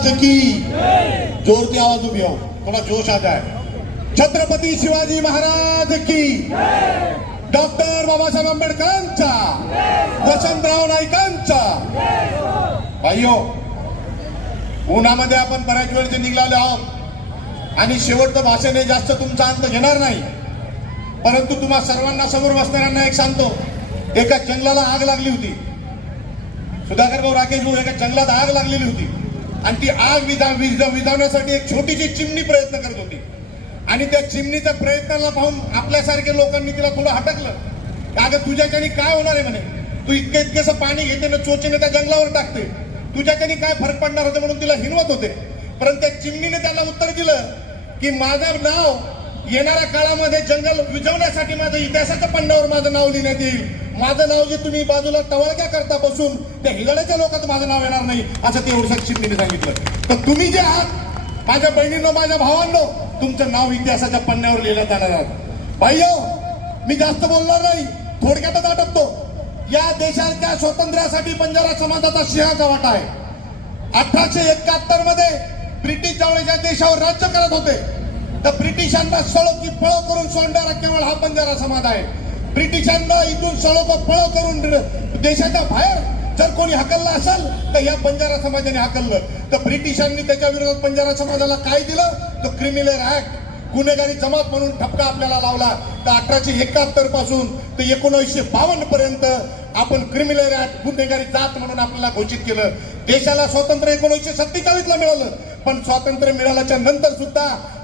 महाराज की? जोर की आवाज उभी हो. थोड़ा जोश आ जाए छत्रपती शिवाजी महाराज की? डॉक्टर बाबासाहेब आंबेडकरांचा? वसंतराव नाईकांचा? भाईयो हो, उन्हामध्ये आपण बऱ्याच वेळचे निघाले आहोत. आणि शेवटचं भाषण जास्त तुमचा अंत घेणार नाही. परंतु तुम्हा सर्वांना समोर बसणाऱ्यांना एक सांगतो. एका जंगलाला आग लागली होती. सुधाकर भाऊ राकेश भाऊ एका जंगलात आग लागलेली होती. आणि ती आग विधा विझ एक छोटीशी चिमणी प्रयत्न करत होती. आणि त्या चिमणीच्या प्रयत्नाला पाहून आपल्यासारख्या लोकांनी तिला थोडं हटकलं. अगं तुझ्याच्याने काय होणार आहे म्हणे? तू इतकं इतकंसं पाणी घेते ना चोचीने त्या जंगलावर टाकते. तुझ्याच्याने काय फरक पडणार होते म्हणून तिला हिनवत होते. परंतु त्या चिमणीने त्याला उत्तर दिलं की माझं नाव येणाऱ्या काळामध्ये जंगल विझवण्यासाठी माझं इतिहासाच्या पन्नावर माझं नाव लिहिण्यात येईल. माझं नाव जे तुम्ही बाजूला टवळक्या करता बसून त्या हिगड्याच्या लोकात माझं नाव येणार नाही असं ते उर्षद शिंदेने सांगितलं. तर तुम्ही जे आहात माझ्या बहिणींनो माझ्या भावांनो तुमचं नाव इतिहासाच्या पन्न्यावर लिहिलं जाणार आहात भाई मी जास्त बोलणार नाही थोडक्यातच आटपतो. या देशाच्या स्वातंत्र्यासाठी बंजारा समाजाचा सिंहाचा वाटा आहे. अठराशे एकाहत्तरमध्ये ब्रिटिश ज्यावेळेस या देशावर राज्य करत होते. तर ब्रिटिशांना सळो की फळो करून सोडणारा केवळ हा बंजारा समाज आहे. ब्रिटिशांना इथून सळो पळ करून देशाच्या बाहेर जर कोणी हकललं असेल तर या बंजारा समाजाने हकललं. तर ब्रिटिशांनी त्याच्या विरोधात बंजारा समाजाला काय दिलं? तो क्रिमिनल ऍक्ट गुन्हेगारी जमात म्हणून ठपका आपल्याला लावला. तर अठराशे एकाहत्तरपासून ते एकोणीसशे बावन्न पर्यंत आपण क्रिमिनल ऍक्ट गुन्हेगारी जात म्हणून आपल्याला घोषित केलं. देशाला स्वातंत्र्य एकोणीसशे सत्तेचाळीस ला मिळालं. पण स्वातंत्र्य मिळाल्याच्या नंतर सुद्धा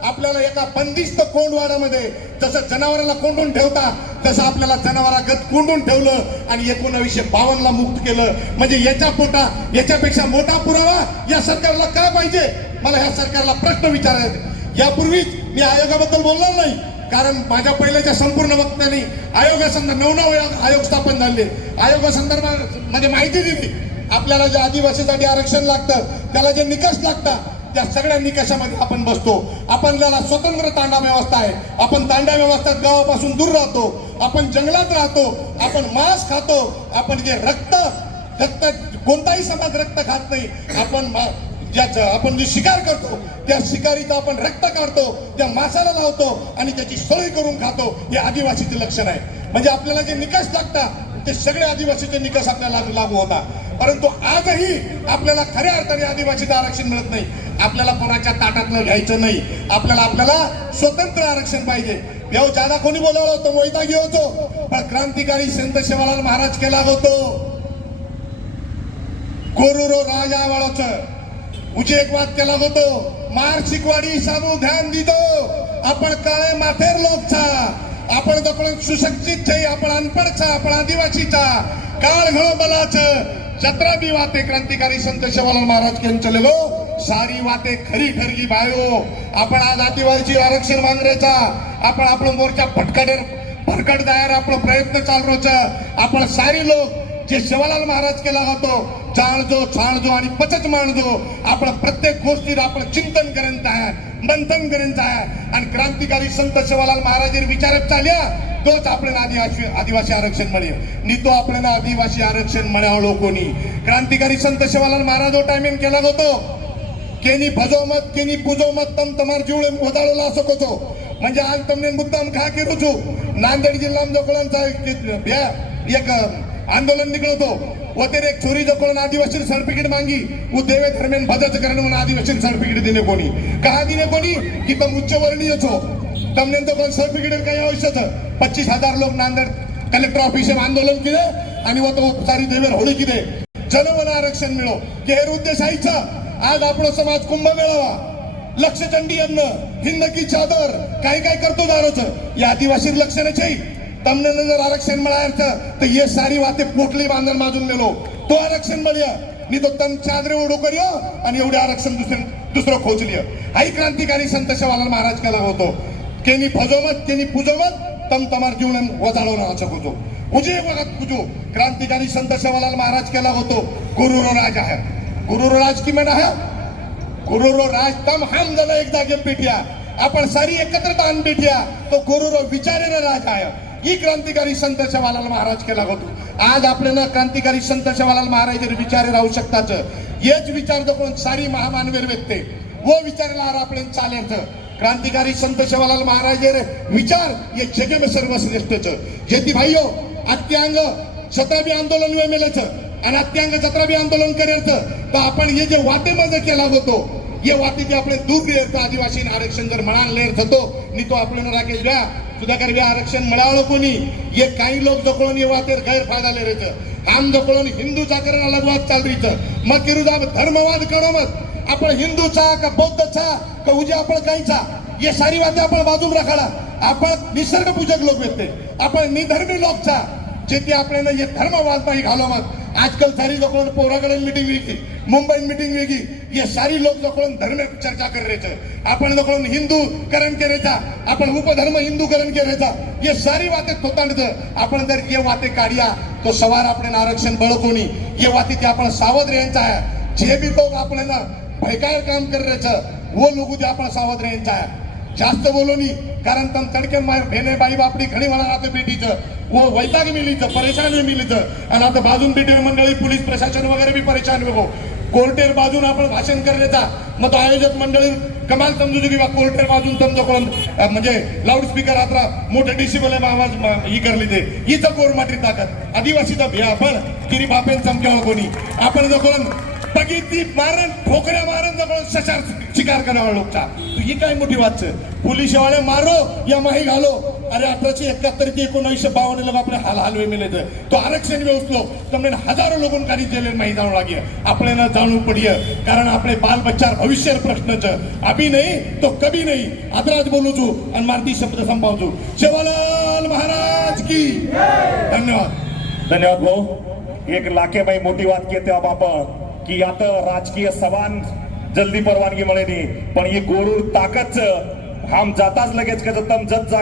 आपल्याला एका बंदिस्त कोंडवाडामध्ये जसं जनावराला कोंडून ठेवता तसं आपल्याला जनावरागत कोंडून ठेवलं आणि एकोणावीसशे बावन्न ला मुक्त केलं? म्हणजे याच्या पोटा याच्यापेक्षा मोठा पुरावा या सरकारला काय पाहिजे? मला ह्या सरकारला प्रश्न विचारायचे यापूर्वीच मी आयोगाबद्दल बोलणार नाही कारण माझ्या पहिल्याच्या संपूर्ण वक्त्यांनी आयोगासंदर्भात नऊ नऊ आयोग स्थापन झाले. आयोगासंदर्भामध्ये म्हणजे माहिती दिली. आपल्याला जे आदिवासीसाठी आरक्षण लागतं त्याला जे निकष लागतात त्या सगळ्या निकषामध्ये आपण बसतो. आपण ज्याला स्वतंत्र तांडा व्यवस्था आहे आपण तांडा व्यवस्थेत गावापासून दूर राहतो. आपण जंगलात राहतो आपण मांस खातो आपण जे रक्त रक्त कोणताही समाज रक्त खात नाही आपण ज्याचं आपण जे शिकार करतो त्या शिकारीचं आपण रक्त काढतो त्या मासाला लावतो आणि त्याची सोय करून खातो हे आदिवासीचे लक्षण आहे. म्हणजे आपल्याला जे निकष लागतात ते सगळे आदिवासीचे निकष आपल्याला लागू- होता परंतु आजही आपल्याला खऱ्या अर्थाने आदिवासीचं आरक्षण मिळत नाही. आपल्याला कोणाच्या ताटातलं घ्यायचं नाही. आपल्याला आपल्याला स्वतंत्र आरक्षण पाहिजे. येऊ ज्यादा कोणी बोलावलं होतं वैतागी होतो. पण क्रांतिकारी संत शिवालाल महाराज केला होतो. कोरुरो राजा वाळोचं. उजेकवाद केला होतो. मार शिकवाडी सानू ध्यान दिदो आपण काळे माथेर लोकचा. आपण आपण सुशिक्षित छे आपण अनपढचा आपण आदिवासीचा. काळ घळ बलाच. जत्रा बी वाते क्रांतिकारी संत शिवालाल महाराज केन चलेलो. सारी वाते खरी ठरली बायो. आपण आज आदिवासी आरक्षण मागण्याचा आपण आपलं मोर्चा फटकाडे भरकट दायर आपला प्रयत्न चालू आपण सारी लोक जे शिवालाल महाराज केला होतो जाणजो छाणजो आणि पचत माणजो आपण प्रत्येक गोष्टीत आपण चिंतन करेन आहे मंथन करेन आहे. आणि क्रांतिकारी संत शिवालाल महाराज विचारत चालल्या तोच आपल्याला आदिवासी आदिवासी आरक्षण म्हणे नी तो आपल्याला आदिवासी आरक्षण म्हणावं कोणी क्रांतिकारी संत शिवालाल महाराज हो, टायमिंग केला होतो. કેની ભજો મત કેની પૂજો મત તમ તમાર જીવડે વધારો લા શકો છો म्हणजे आज તમને મુદ્દામ ખા કર્યું છું નાંદેડ જિલ્લામાં જોકળાंचा एक आंदोलन निघलो तो वतेरे एक चोरी जकोळून आदिवासी सर्टिफिकेट मांगी. वो देवे धर्मेन भजच करणे म्हणून आदिवासी सर्टिफिकेट दिले कोणी. कहा दिले कोणी? की तुम उच्च वर्णीय छो. तमने तो कोण सर्टिफिकेट काही आवश्यक पच्चीस हजार लोक नांदेड कलेक्टर ऑफिस आंदोलन केले आणि वो तो सारी देवेर होळी किदे जनवन आरक्षण मिळो. की हे उद्देश आहे आज आपण समाज कुंभमेळावा. लक्षचंडी अन्न हिंद की चादर काय काय करतो दारच? या आदिवासी लक्षण चाहिए तमने नजर आरक्षण मिला तर ये सारी वाते पोटली बांधण माजून नेलो. तो आरक्षण मिळ्या मी तो तन चादरे उडो करियो आणि एवढे आरक्षण दुसरे दुसरं खोच लिय क्रांतिकारी संत शेवाला महाराज केला होतो. केनी फजोमत केनी पुजोमत तम तमार जीवन वजाळो नाचक होतो उजे वगत पुजो. क्रांतिकारी संत शेवाला महाराज केला होतो. गुरुरो राजा गुरुरो राज की म्हणा है गुरुरो राज तम हम जण एक जागे पेटिया आपण सारी एकत्र ताण पेटिया तो गुरुरो विचारेला राज आहे. ही क्रांतिकारी संत शिवालाल महाराज केला होतो. आज आपल्याला क्रांतिकारी संत सेवालाल महाराज विचारे राहू शकतात हेच विचार दोन सारी महामानवेर व्यक्ते. वो विचारला आपण चालेल क्रांतिकारी संत सेवालाल महाराज विचार ये जगे में सर्वश्रेष्ठ जेती भाईयो अत्यांग शताब्दी आंदोलन वे मेलेच आणि अत्यांग जत्रा बी आंदोलन करायचं तर आपण हे जे वाते मध्ये केला होतो ये वाते जे आपण दूर गेलं आदिवासी आरक्षण जर म्हणाल लेर होतो नी तो आपण राकेश द्या सुधाकर गा आरक्षण मिळालं कोणी? ये काही लोक जकळून ये वातेर गैरफायदा ले रेचं आम जकळून हिंदू जागरण लगवाद चाल मग किरुदा धर्मवाद करो आपण हिंदू चा का बौद्ध चा का उजा आपण काही चा? ये सारी वाते आपण बाजूक राखाला आपण निसर्ग पूजक लोक भेटते. आपण निधर्मी लोक चा. जे ते आपल्याला ये धर्मवाद नाही घालो आजकल सारी जकळून पोराकडे मीटिंग वेगळी मुंबई मीटिंग हुई की ये सारी लोग धर्म चर्चा कर रहे थे अपन लोग हिंदू करण के रहता आपण उपधर्म हिंदू करण के रहता ये सारी वाते थोतांडत अपन जर ये वाते काढिया तो सवार अपने आरक्षण बळ कोणी ये बातें ते आपण सावध रहता है जे भी लोग अपने ना भयकार काम करायचं वो लोग ते सावध रहता है जास्त बोलो नी कारण तम तडके मार भेने बाई बापडी घडी म्हणा आता बेटीचं वो वैताग मिलीच परेशान बी मिलीचं. आणि आता बाजून बेटी मंडळी पोलीस प्रशासन वगैरे बी परेशान हो. कोर्टेर बाजून आपण भाषण करण्याचा मग तो आयोजक मंडळी कमाल समजू किंवा कोर्टेर बाजून तुमचं कोण म्हणजे लाऊडस्पीकर आता मोठे डिसिबल आवाज ही करली ते. हीच कोर माटी ताकद. आदिवासीचा भे आपण किरी बापेन चमक्यावर कोणी आपण जो कोण बघितली मारण ठोकऱ्या मारण जवळ शशार शिकार करणार लोकचा. ही काय मोठी वाच? पोलीस वाले मारो या माही घालो. अरे अठराशे एकाहत्तर ते एकोणीसशे बावन्न लोक आपण हाल हालवे मिले थे तो आरक्षण व्यवस्थो तुमने हजारो लोगों काही जेल माहीत जाणू लागे आपले ना जाणू पड़िए कारण आपले बाल बच्चा भविष्य प्रश्न च नाही तो कभी नाही. आदराज बोलू छू आणि मारती शब्द संभावू शेवालाल महाराज की. धन्यवाद. धन्यवाद भाऊ. एक लाखेबाई मोठी वाद घेते आपण की यात राजकीय सवान जल्दी परवानगी मिळेनी पण ही गोरूर ताकदच हम जाताच लगेच कदम जत